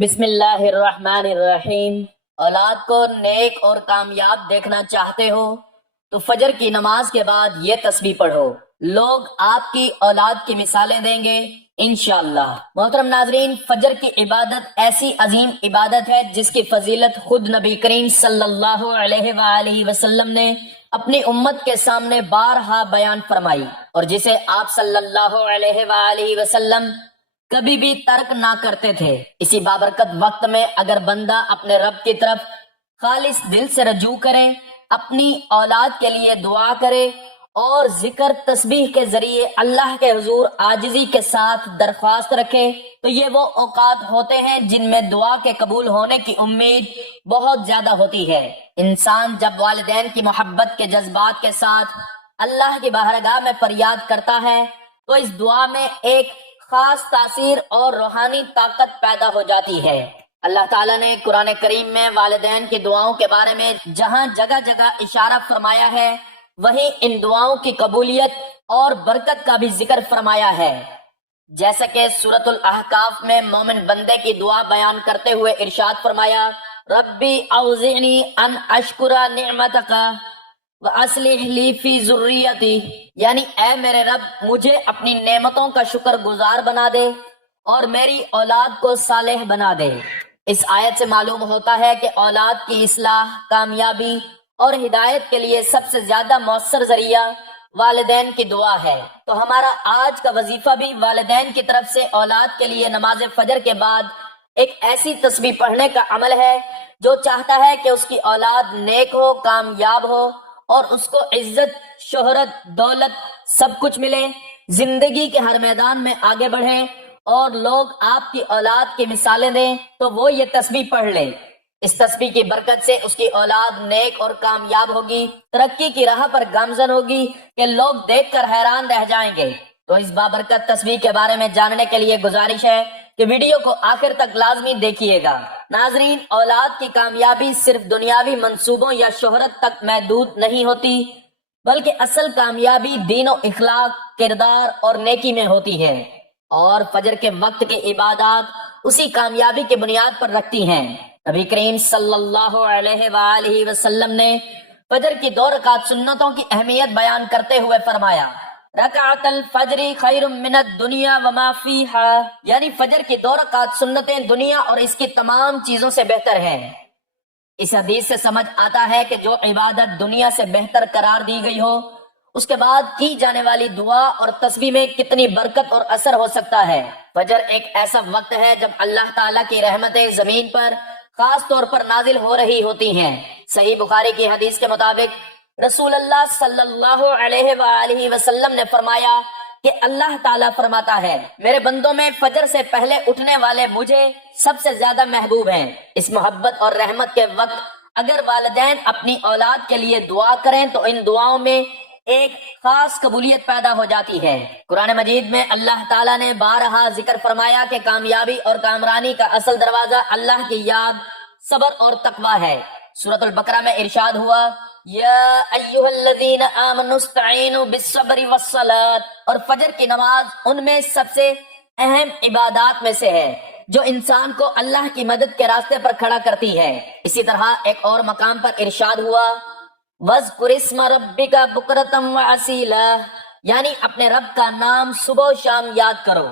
بسم اللہ الرحمن الرحیم۔ اولاد کو نیک اور کامیاب دیکھنا چاہتے ہو تو فجر کی نماز کے بعد یہ تسبیح پڑھو، لوگ آپ کی اولاد کی مثالیں دیں گے انشاءاللہ۔ محترم ناظرین، فجر کی عبادت ایسی عظیم عبادت ہے جس کی فضیلت خود نبی کریم صلی اللہ علیہ وآلہ وسلم نے اپنی امت کے سامنے بارہا بیان فرمائی، اور جسے آپ صلی اللہ علیہ وآلہ وسلم کبھی بھی ترک نہ کرتے تھے۔ اسی بابرکت وقت میں اگر بندہ اپنے رب کی طرف خالص دل سے رجوع کرے، اپنی اولاد کے لیے دعا کرے اور ذکر تسبیح کے ذریعے اللہ کے حضور عاجزی کے ساتھ درخواست رکھے، تو یہ وہ اوقات ہوتے ہیں جن میں دعا کے قبول ہونے کی امید بہت زیادہ ہوتی ہے۔ انسان جب والدین کی محبت کے جذبات کے ساتھ اللہ کی بارگاہ میں فریاد کرتا ہے تو اس دعا میں ایک خاص تاثیر اور روحانی طاقت پیدا ہو جاتی ہے۔ اللہ تعالیٰ نے قرآن کریم میں والدین کی دعاؤں کے بارے میں جہاں جگہ جگہ اشارہ فرمایا ہے، وہیں ان دعاؤں کی قبولیت اور برکت کا بھی ذکر فرمایا ہے۔ جیسا کہ سورۃ الاحقاف میں مومن بندے کی دعا بیان کرتے ہوئے ارشاد فرمایا، ربی اوزعنی ان اشکر نعمتک وَأَصْلِحْ لِي فِي ذُرِّيَّتِي، یعنی اے میرے رب، مجھے اپنی نعمتوں کا شکر گزار بنا دے اور میری اولاد کو صالح بنا دے۔ اس آیت سے معلوم ہوتا ہے کہ اولاد کی اصلاح، کامیابی اور ہدایت کے لیے سب سے زیادہ مؤثر ذریعہ والدین کی دعا ہے۔ تو ہمارا آج کا وظیفہ بھی والدین کی طرف سے اولاد کے لیے نماز فجر کے بعد ایک ایسی تسبیح پڑھنے کا عمل ہے جو چاہتا ہے کہ اس کی اولاد نیک ہو، کامیاب ہو اور اس کو عزت، شہرت، دولت سب کچھ ملے، زندگی کے ہر میدان میں آگے بڑھے اور لوگ آپ کی اولاد کی مثالیں دیں، تو وہ یہ تسبیح پڑھ لے۔ اس تسبیح کی برکت سے اس کی اولاد نیک اور کامیاب ہوگی، ترقی کی راہ پر گامزن ہوگی کہ لوگ دیکھ کر حیران رہ جائیں گے۔ تو اس بابرکت تسبیح کے بارے میں جاننے کے لیے گزارش ہے کہ ویڈیو کو آخر تک لازمی دیکھیے گا۔ ناظرین، اولاد کی کامیابی صرف دنیاوی منصوبوں یا شہرت تک محدود نہیں ہوتی، بلکہ اصل کامیابی دین و اخلاق، کردار اور نیکی میں ہوتی ہے، اور فجر کے وقت کی عبادات اسی کامیابی کی بنیاد پر رکھتی ہیں۔ نبی کریم صلی اللہ علیہ وآلہ وسلم نے فجر کی 2 رکعت سنتوں کی اہمیت بیان کرتے ہوئے فرمایا، رکعت الفجر خیر من الدنیا وما فیہا، یعنی فجر کی 2 رکعت سنتیں دنیا اور اس کی تمام چیزوں سے بہتر ہیں۔ اس حدیث سے سمجھ آتا ہے کہ جو عبادت دنیا سے بہتر قرار دی گئی ہو، اس کے بعد کی جانے والی دعا اور تسبیح میں کتنی برکت اور اثر ہو سکتا ہے۔ فجر ایک ایسا وقت ہے جب اللہ تعالیٰ کی رحمتیں زمین پر خاص طور پر نازل ہو رہی ہوتی ہیں۔ صحیح بخاری کی حدیث کے مطابق رسول اللہ صلی اللہ علیہ وآلہ وسلم نے فرمایا کہ اللہ تعالیٰ فرماتا ہے، میرے بندوں میں فجر سے پہلے اٹھنے والے مجھے سب سے زیادہ محبوب ہیں۔ اس محبت اور رحمت کے وقت اگر والدین اپنی اولاد کے لیے دعا کریں تو ان دعاؤں میں ایک خاص قبولیت پیدا ہو جاتی ہے۔ قرآن مجید میں اللہ تعالیٰ نے بارہا ذکر فرمایا کہ کامیابی اور کامرانی کا اصل دروازہ اللہ کی یاد، صبر اور تقوی ہے۔ سورۃ البقرہ میں ارشاد ہوا، یا ایھا الذین آمنوا استعینوا بالصبر والصلاۃ، اور فجر کی نماز ان میں سب سے اہم عبادات میں سے ہے جو انسان کو اللہ کی مدد کے راستے پر کھڑا کرتی ہے۔ اسی طرح ایک اور مقام پر ارشاد ہوا، وَاذْكُرِ اسْمَ رَبِّكَ بُكْرَةً وَأَصِيلًا، یعنی اپنے رب کا نام صبح و شام یاد کرو۔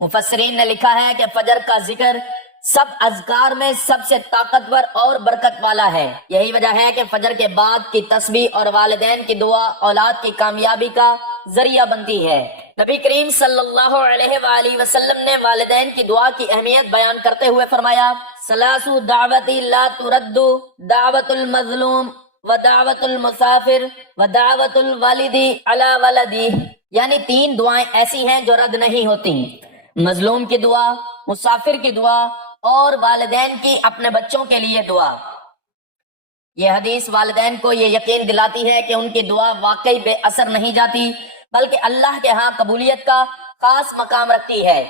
مفسرین نے لکھا ہے کہ فجر کا ذکر سب اذکار میں سب سے طاقتور اور برکت والا ہے۔ یہی وجہ ہے کہ فجر کے بعد کی تسبیح اور والدین کی دعا اولاد کی کامیابی کا ذریعہ بنتی ہے۔ نبی کریم صلی اللہ علیہ وآلہ وسلم نے والدین کی دعا کی اہمیت بیان کرتے ہوئے فرمایا، ثلاث دعوت لا ترد، دعوت المظلوم ودعوت المسافر ودعوت الوالد علی ولدہ، یعنی 3 دعائیں ایسی ہیں جو رد نہیں ہوتی، مظلوم کی دعا، مسافر کی دعا اور والدین کی اپنے بچوں کے لیے دعا۔ یہ حدیث والدین کو یہ یقین دلاتی ہے کہ ان کی دعا واقعی بے اثر نہیں جاتی، بلکہ اللہ کے ہاں قبولیت کا خاص مقام رکھتی ہے۔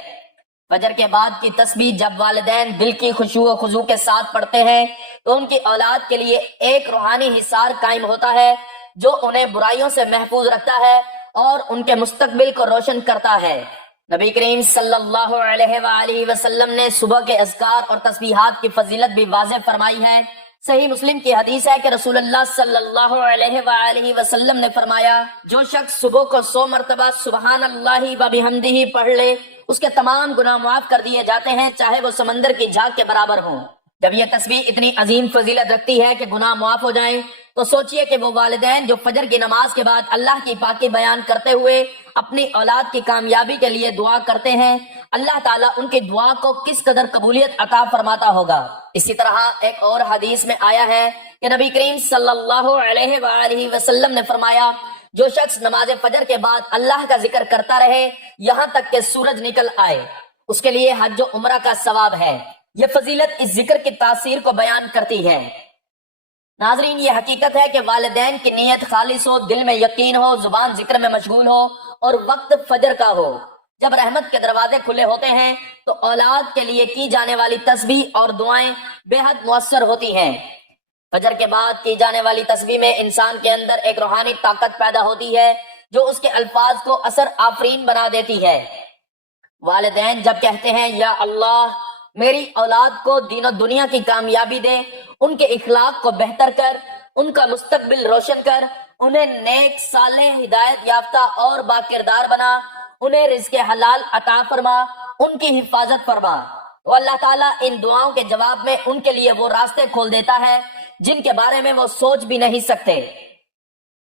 فجر کے بعد کی تسبیح جب والدین دل کی خشوع و خضوع کے ساتھ پڑھتے ہیں تو ان کی اولاد کے لیے ایک روحانی حصار قائم ہوتا ہے جو انہیں برائیوں سے محفوظ رکھتا ہے اور ان کے مستقبل کو روشن کرتا ہے۔ نبی کریم صلی اللہ علیہ وآلہ وسلم نے صبح کے اذکار اور تسبیحات کی فضیلت بھی واضح فرمائی ہے۔ صحیح مسلم کی حدیث ہے کہ رسول اللہ صلی اللہ علیہ وآلہ وسلم نے فرمایا، جو شخص صبح کو 100 مرتبہ سبحان اللہ و بحمدہ پڑھ لے، اس کے تمام گناہ معاف کر دیے جاتے ہیں، چاہے وہ سمندر کی جھاگ کے برابر ہوں۔ جب یہ تسبیح اتنی عظیم فضیلت رکھتی ہے کہ گناہ معاف ہو جائیں، تو سوچئے کہ وہ والدین جو فجر کی نماز کے بعد اللہ کی پاکی بیان کرتے ہوئے اپنی اولاد کی کامیابی کے لیے دعا کرتے ہیں، اللہ تعالیٰ ان کی دعا کو کس قدر قبولیت عطا فرماتا ہوگا۔ اسی طرح ایک اور حدیث میں آیا ہے کہ نبی کریم صلی اللہ علیہ وآلہ وسلم نے فرمایا، جو شخص نماز فجر کے بعد اللہ کا ذکر کرتا رہے یہاں تک کہ سورج نکل آئے، اس کے لیے حج و عمرہ کا ثواب ہے۔ یہ فضیلت اس ذکر کی تاثیر کو بیان کرتی ہے۔ ناظرین، یہ حقیقت ہے کہ والدین کی نیت خالص ہو، دل میں یقین ہو، زبان ذکر میں مشغول ہو اور وقت فجر کا ہو۔ جب رحمت کے دروازے کھلے ہوتے ہیں تو اولاد کے لیے کی جانے والی تسبیح اور دعائیں بے حد مؤثر ہوتی ہیں۔ فجر کے بعد کی جانے والی تسبیح میں انسان کے اندر ایک روحانی طاقت پیدا ہوتی ہے جو اس کے الفاظ کو اثر آفرین بنا دیتی ہے۔ والدین جب کہتے ہیں یا اللہ میری اولاد کو دین و دنیا کی کامیابی دے، ان کے اخلاق کو بہتر کر، ان کا مستقبل روشن کر، انہیں نیک صالح ہدایت یافتہ اور باکردار بنا، انہیں رزق حلال عطا فرما، ان کی حفاظت فرما، تو اللہ تعالیٰ ان دعاؤں کے جواب میں ان کے لیے وہ راستے کھول دیتا ہے جن کے بارے میں وہ سوچ بھی نہیں سکتے۔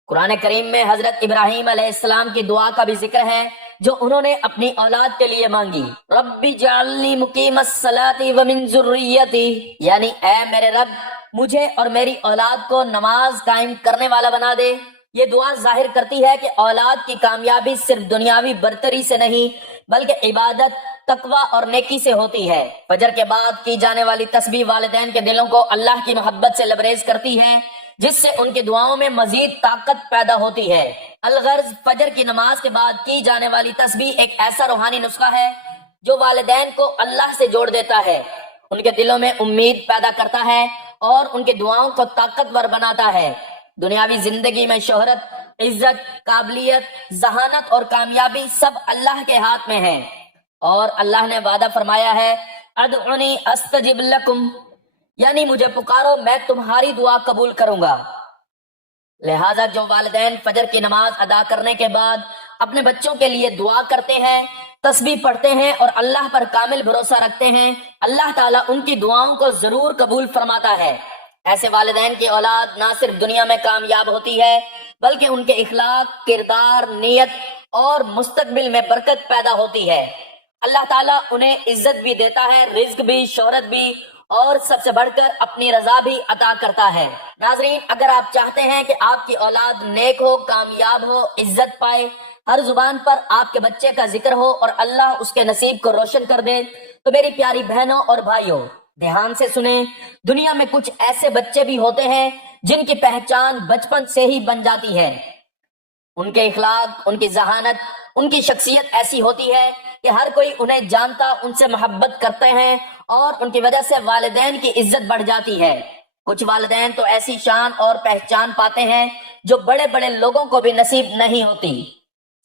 قرآن کریم میں حضرت ابراہیم علیہ السلام کی دعا کا بھی ذکر ہے جو انہوں نے اپنی اولاد کے لیے مانگی، رب اجعلنی مقیم الصلاۃ ومن ذریتی، یعنی اے میرے رب مجھے اور میری اولاد کو نماز قائم کرنے والا بنا دے۔ یہ دعا ظاہر کرتی ہے کہ اولاد کی کامیابی صرف دنیاوی برتری سے نہیں بلکہ عبادت، تقوی اور نیکی سے ہوتی ہے۔ فجر کے بعد کی جانے والی تسبیح والدین کے دلوں کو اللہ کی محبت سے لبریز کرتی ہے، جس سے ان کی دعاؤں میں مزید طاقت پیدا ہوتی ہے۔ الغرض فجر کی نماز کے بعد کی جانے والی تسبیح ایک ایسا روحانی نسخہ ہے جو والدین کو اللہ سے جوڑ دیتا ہے، ان کے دلوں میں امید پیدا کرتا ہے اور ان کی دعاؤں کو طاقتور بناتا ہے۔ دنیاوی زندگی میں شہرت، عزت، قابلیت، ذہانت اور کامیابی سب اللہ کے ہاتھ میں ہے، اور اللہ نے وعدہ فرمایا ہے ادعونی استجب لکم، یعنی مجھے پکارو میں تمہاری دعا قبول کروں گا۔ لہٰذا جو والدین فجر کی نماز ادا کرنے کے بعد اپنے بچوں کے لیے دعا کرتے ہیں، تسبیح پڑھتے ہیں اور اللہ پر کامل بھروسہ رکھتے ہیں، اللہ تعالیٰ ان کی دعاؤں کو ضرور قبول فرماتا ہے۔ ایسے والدین کی اولاد نہ صرف دنیا میں کامیاب ہوتی ہے بلکہ ان کے اخلاق، کردار، نیت اور مستقبل میں برکت پیدا ہوتی ہے۔ اللہ تعالیٰ انہیں عزت بھی دیتا ہے، رزق بھی، شہرت بھی، اور سب سے بڑھ کر اپنی رضا بھی عطا کرتا ہے۔ ناظرین، اگر آپ چاہتے ہیں کہ آپ کی اولاد نیک ہو، کامیاب ہو، عزت پائے، ہر زبان پر آپ کے بچے کا ذکر ہو اور اللہ اس کے نصیب کو روشن کر دے، تو میری پیاری بہنوں اور بھائیوں دھیان سے سنیں، دنیا میں کچھ ایسے بچے بھی ہوتے ہیں جن کی پہچان بچپن سے ہی بن جاتی ہے۔ ان کے اخلاق، ان کی ذہانت، ان کی شخصیت ایسی ہوتی ہے کہ ہر کوئی انہیں جانتا، ان سے محبت کرتے ہیں اور ان کی وجہ سے والدین کی عزت بڑھ جاتی ہے۔ کچھ والدین تو ایسی شان اور پہچان پاتے ہیں جو بڑے بڑے لوگوں کو بھی نصیب نہیں ہوتی،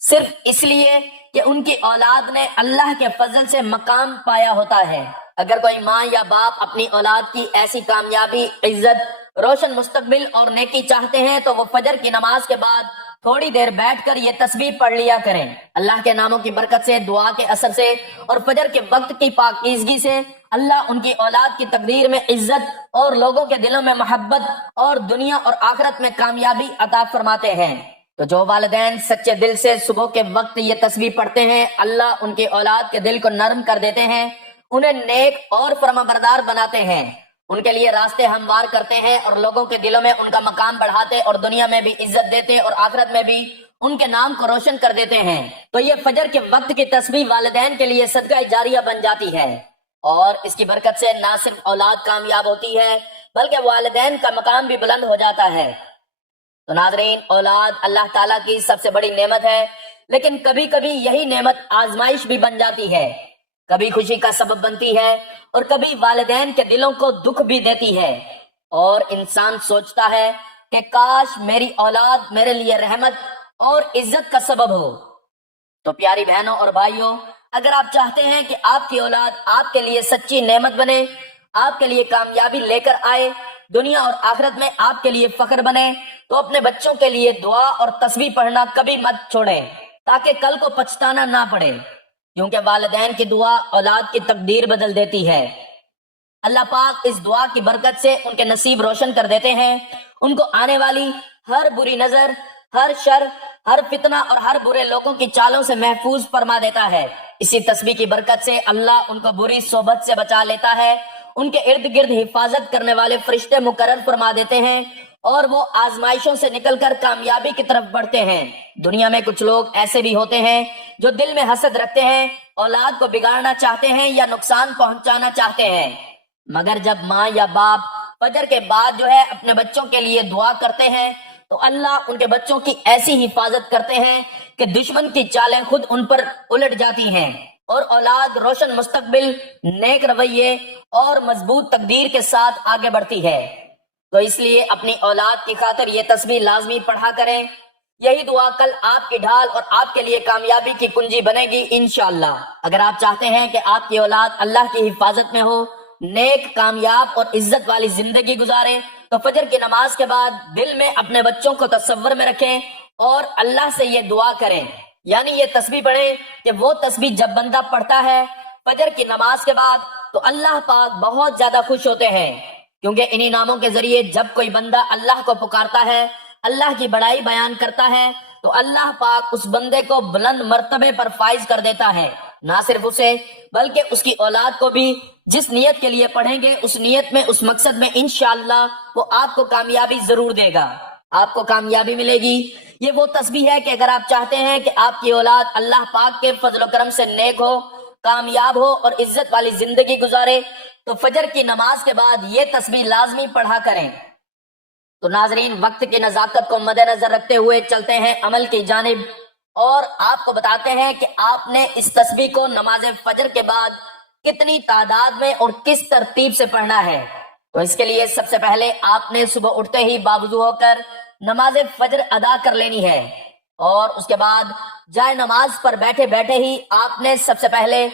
صرف اس لیے کہ ان کی اولاد نے اللہ کے فضل سے مقام پایا ہوتا ہے۔ اگر کوئی ماں یا باپ اپنی اولاد کی ایسی کامیابی، عزت، روشن مستقبل اور نیکی چاہتے ہیں تو وہ فجر کی نماز کے بعد تھوڑی دیر بیٹھ کر یہ تسبیح پڑھ لیا کریں۔ اللہ کے ناموں کی برکت سے، دعا کے اثر سے اور فجر کے وقت کی پاکیزگی سے اللہ ان کی اولاد کی تقدیر میں عزت اور لوگوں کے دلوں میں محبت اور دنیا اور آخرت میں کامیابی عطا فرماتے ہیں۔ تو جو والدین سچے دل سے صبح کے وقت یہ تسبیح پڑھتے ہیں، اللہ ان کی اولاد کے دل کو نرم کر دیتے ہیں، انہیں نیک اور فرمانبردار بناتے ہیں، ان کے لیے راستے ہموار کرتے ہیں اور لوگوں کے دلوں میں ان کا مقام بڑھاتے اور دنیا میں بھی عزت دیتے اور آخرت میں بھی ان کے نام کو روشن کر دیتے ہیں۔ تو یہ فجر کے وقت کی تسبیح والدین کے لیے صدقہ جاریہ بن جاتی ہے، اور اس کی برکت سے نہ صرف اولاد کامیاب ہوتی ہے بلکہ والدین کا مقام بھی بلند ہو جاتا ہے۔ تو ناظرین، اولاد اللہ تعالیٰ کی سب سے بڑی نعمت ہے، لیکن کبھی کبھی یہی نعمت آزمائش بھی بن جاتی ہے، کبھی خوشی کا سبب بنتی ہے اور کبھی والدین کے دلوں کو دکھ بھی دیتی ہے، اور انسان سوچتا ہے کہ کاش میری اولاد میرے لیے رحمت اور عزت کا سبب ہو۔ تو پیاری بہنوں اور بھائیوں، اگر آپ چاہتے ہیں کہ آپ کی اولاد آپ کے لیے سچی نعمت بنے، آپ کے لیے کامیابی لے کر آئے، دنیا اور آخرت میں آپ کے لیے فخر بنے، تو اپنے بچوں کے لیے دعا اور تسبیح پڑھنا کبھی مت چھوڑیں، تاکہ کل کو پچھتانا نہ پڑے، کیونکہ والدین کی دعا اولاد کی تقدیر بدل دیتی ہے۔ اللہ پاک اس دعا کی برکت سے ان کے نصیب روشن کر دیتے ہیں، ان کو آنے والی ہر بری نظر، ہر شر، ہر فتنہ اور ہر برے لوگوں کی چالوں سے محفوظ فرما دیتا ہے۔ اسی تسبیح کی برکت سے اللہ ان کو بری صحبت سے بچا لیتا ہے، ان کے ارد گرد حفاظت کرنے والے فرشتے مقرر فرما دیتے ہیں، اور وہ آزمائشوں سے نکل کر کامیابی کی طرف بڑھتے ہیں۔ دنیا میں کچھ لوگ ایسے بھی ہوتے ہیں جو دل میں حسد رکھتے ہیں، اولاد کو بگاڑنا چاہتے ہیں یا نقصان پہنچانا چاہتے ہیں، مگر جب ماں یا باپ فجر کے بعد اپنے بچوں کے لیے دعا کرتے ہیں تو اللہ ان کے بچوں کی ایسی حفاظت کرتے ہیں کہ دشمن کی چالیں خود ان پر الٹ جاتی ہیں، اور اولاد روشن مستقبل، نیک رویے اور مضبوط تقدیر کے ساتھ آگے بڑھتی ہے۔ تو اس لیے اپنی اولاد کی خاطر یہ تسبیح لازمی پڑھا کریں، یہی دعا کل آپ کی ڈھال اور آپ کے لیے کامیابی کی کنجی بنے گی انشاءاللہ۔ اگر آپ چاہتے ہیں کہ آپ کی اولاد اللہ کی حفاظت میں ہو، نیک، کامیاب اور عزت والی زندگی گزارے، تو فجر کی نماز کے بعد دل میں اپنے بچوں کو تصور میں رکھیں اور اللہ سے یہ دعا کریں، یعنی یہ تسبیح پڑھیں کہ وہ تسبیح جب بندہ پڑھتا ہے فجر کی نماز کے بعد تو اللہ پاک بہت زیادہ خوش ہوتے ہیں، کیونکہ انہی ناموں کے ذریعے جب کوئی بندہ اللہ کو پکارتا ہے، اللہ کی بڑائی بیان کرتا ہے، تو اللہ پاک اس بندے کو بلند مرتبے پر فائز کر دیتا ہے۔ نہ صرف اسے بلکہ اس کی اولاد کو بھی جس نیت کے لیے پڑھیں گے، اس نیت میں، اس مقصد میں انشاءاللہ وہ آپ کو کامیابی ضرور دے گا، آپ کو کامیابی ملے گی۔ یہ وہ تسبیح ہے کہ اگر آپ چاہتے ہیں کہ آپ کی اولاد اللہ پاک کے فضل و کرم سے نیک ہو، کامیاب ہو اور عزت والی زندگی گزارے، تو فجر کی نماز کے بعد یہ تسبیح لازمی پڑھا کریں۔ تو ناظرین، وقت کی نزاکت کو مد نظر رکھتے ہوئے چلتے ہیں عمل کی جانب، اور آپ کو بتاتے ہیں کہ آپ نے اس تسبیح کو نماز فجر کے بعد کتنی تعداد میں اور کس ترتیب سے پڑھنا ہے۔ تو اس کے لیے سب سے پہلے آپ نے صبح اٹھتے ہی باوضو ہو کر نماز فجر ادا کر لینی ہے، اور اس کے بعد جائے نماز پر بیٹھے بیٹھے ہی آپ نے سب سے پہلے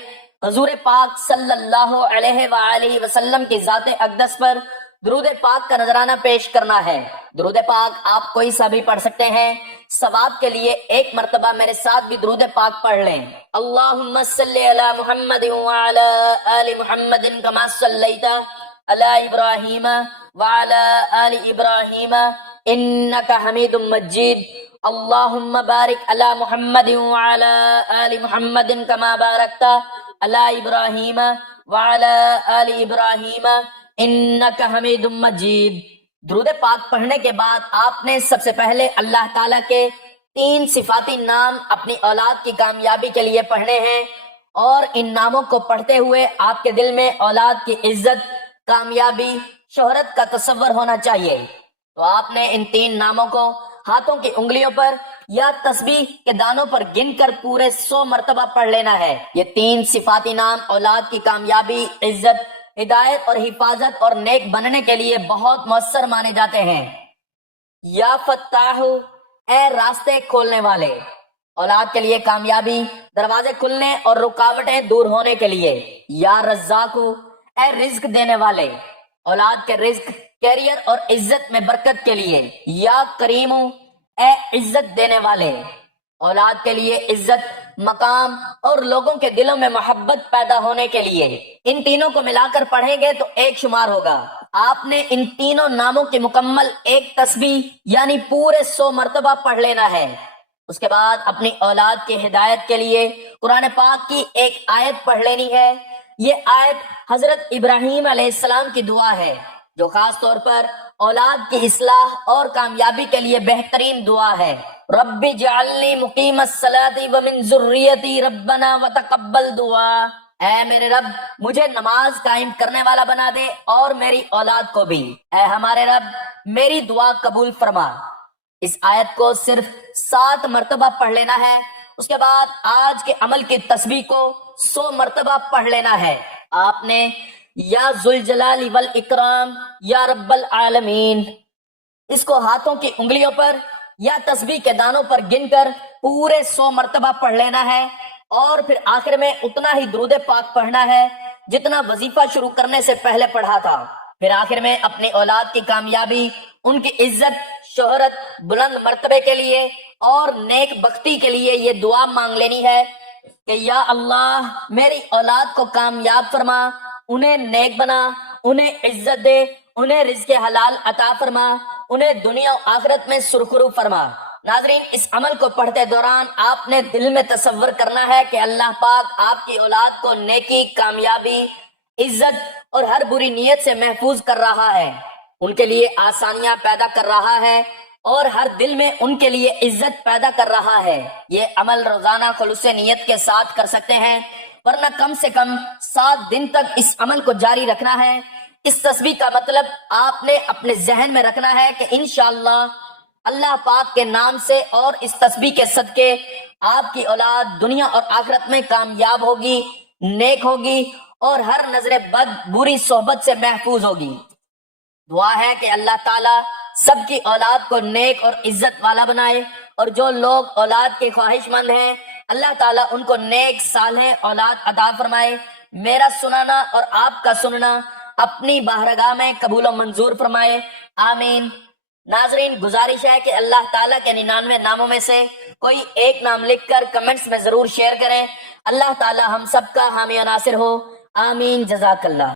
حضور پاک صلی اللہ علیہ وآلہ وسلم کی ذات اقدس پر درود پاک کا نذرانہ پیش کرنا ہے۔ درود پاک آپ کوئی سا بھی پڑھ سکتے ہیں، ثواب کے لیے ایک مرتبہ میرے ساتھ بھی درود پاک پڑھ لیں۔ اللہم صلی علی محمد وعلی آل محمد کما صلیت علی ابراہیم وعلی آل ابراہیم انکا حمید مجید۔ اللہم بارک علی محمد وعلی آل محمد کما بارکت علی ابراہیم وعلی آل ابراہیم انکا حمید مجید۔ درود پاک پڑھنے کے بعد آپ نے سب سے پہلے اللہ تعالیٰ کے 3 صفاتی نام اپنی اولاد کی کامیابی کے لیے پڑھنے ہیں، اور ان ناموں کو پڑھتے ہوئے آپ کے دل میں اولاد کی عزت، کامیابی، شہرت کا تصور ہونا چاہیے۔ تو آپ نے ان 3 ناموں کو ہاتھوں کی انگلیوں پر یا تسبیح کے دانوں پر گن کر پورے 100 مرتبہ پڑھ لینا ہے۔ یہ 3 صفاتی نام اولاد کی کامیابی، عزت، ہدایت اور حفاظت اور نیک بننے کے لیے بہت مؤثر مانے جاتے ہیں۔ یا فتاح، اے راستے کھولنے والے، اولاد کے لیے کامیابی، دروازے کھلنے اور رکاوٹیں دور ہونے کے لیے۔ یا رزاق، اے رزق دینے والے، اولاد کے رزق، کیریئر اور عزت میں برکت کے لیے۔ یا کریم، اے عزت دینے والے، اولاد کے لیے عزت، مقام اور لوگوں کے دلوں میں محبت پیدا ہونے کے لیے۔ ان تینوں کو ملا کر پڑھیں گے تو ایک شمار ہوگا۔ آپ نے ان تینوں ناموں کی مکمل ایک تسبیح یعنی پورے 100 مرتبہ پڑھ لینا ہے۔ اس کے بعد اپنی اولاد کی ہدایت کے لیے قرآن پاک کی ایک آیت پڑھ لینی ہے۔ یہ آیت حضرت ابراہیم علیہ السلام کی دعا ہے، جو خاص طور پر اولاد کی اصلاح اور کامیابی کے لیے بہترین دعا ہے۔ رب اجعلنی مقیم الصلاۃ ومن ذریتی ربنا وتقبل دعا، اے میرے رب مجھے نماز قائم کرنے والا بنا دے اور میری اولاد کو بھی، اے ہمارے رب میری دعا قبول فرما۔ اس آیت کو صرف 7 مرتبہ پڑھ لینا ہے۔ اس کے بعد آج کے عمل کی تسبیح کو 100 مرتبہ پڑھ لینا ہے۔ آپ نے یا ذوالجلال والاکرام یا رب العالمین اس کو ہاتھوں کی انگلیوں پر یا تسبیح کے دانوں پر گن کر پورے 100 مرتبہ پڑھ لینا ہے، اور پھر آخر میں اتنا ہی درود پاک پڑھنا ہے جتنا وظیفہ شروع کرنے سے پہلے پڑھا تھا۔ پھر آخر میں اپنی اولاد کی کامیابی، ان کی عزت، شہرت، بلند مرتبے کے لیے اور نیک بختی کے لیے یہ دعا مانگ لینی ہے کہ یا اللہ میری اولاد کو کامیاب فرما، انہیں نیک بنا، انہیں عزت دے، انہیں رزق حلال عطا فرما، انہیں دنیا و آخرت میں سرخرو فرما۔ ناظرین، اس عمل کو پڑھتے دوران آپ نے دل میں تصور کرنا ہے کہ اللہ پاک آپ کی اولاد کو نیکی، کامیابی، عزت اور ہر بری نیت سے محفوظ کر رہا ہے، ان کے لیے آسانیاں پیدا کر رہا ہے اور ہر دل میں ان کے لیے عزت پیدا کر رہا ہے۔ یہ عمل روزانہ خلوص نیت کے ساتھ کر سکتے ہیں، ورنہ کم سے کم 7 دن تک اس عمل کو جاری رکھنا ہے۔ اس تسبیح کا مطلب آپ نے اپنے ذہن میں رکھنا ہے کہ انشاءاللہ اللہ پاک کے نام سے اور اس تسبیح کے صدقے آپ کی اولاد دنیا اور آخرت میں کامیاب ہوگی، نیک ہوگی اور ہر نظر بد، بری صحبت سے محفوظ ہوگی۔ دعا ہے کہ اللہ تعالیٰ سب کی اولاد کو نیک اور عزت والا بنائے، اور جو لوگ اولاد کے خواہش مند ہیں اللہ تعالیٰ ان کو نیک صالح اولاد عطا فرمائے۔ میرا سنانا اور آپ کا سننا اپنی بارگاہ میں قبول و منظور فرمائے، آمین۔ ناظرین، گزارش ہے کہ اللہ تعالیٰ کے 99 ناموں میں سے کوئی ایک نام لکھ کر کمنٹس میں ضرور شیئر کریں۔ اللہ تعالیٰ ہم سب کا حامی و ناصر ہو، آمین۔ جزاک اللہ۔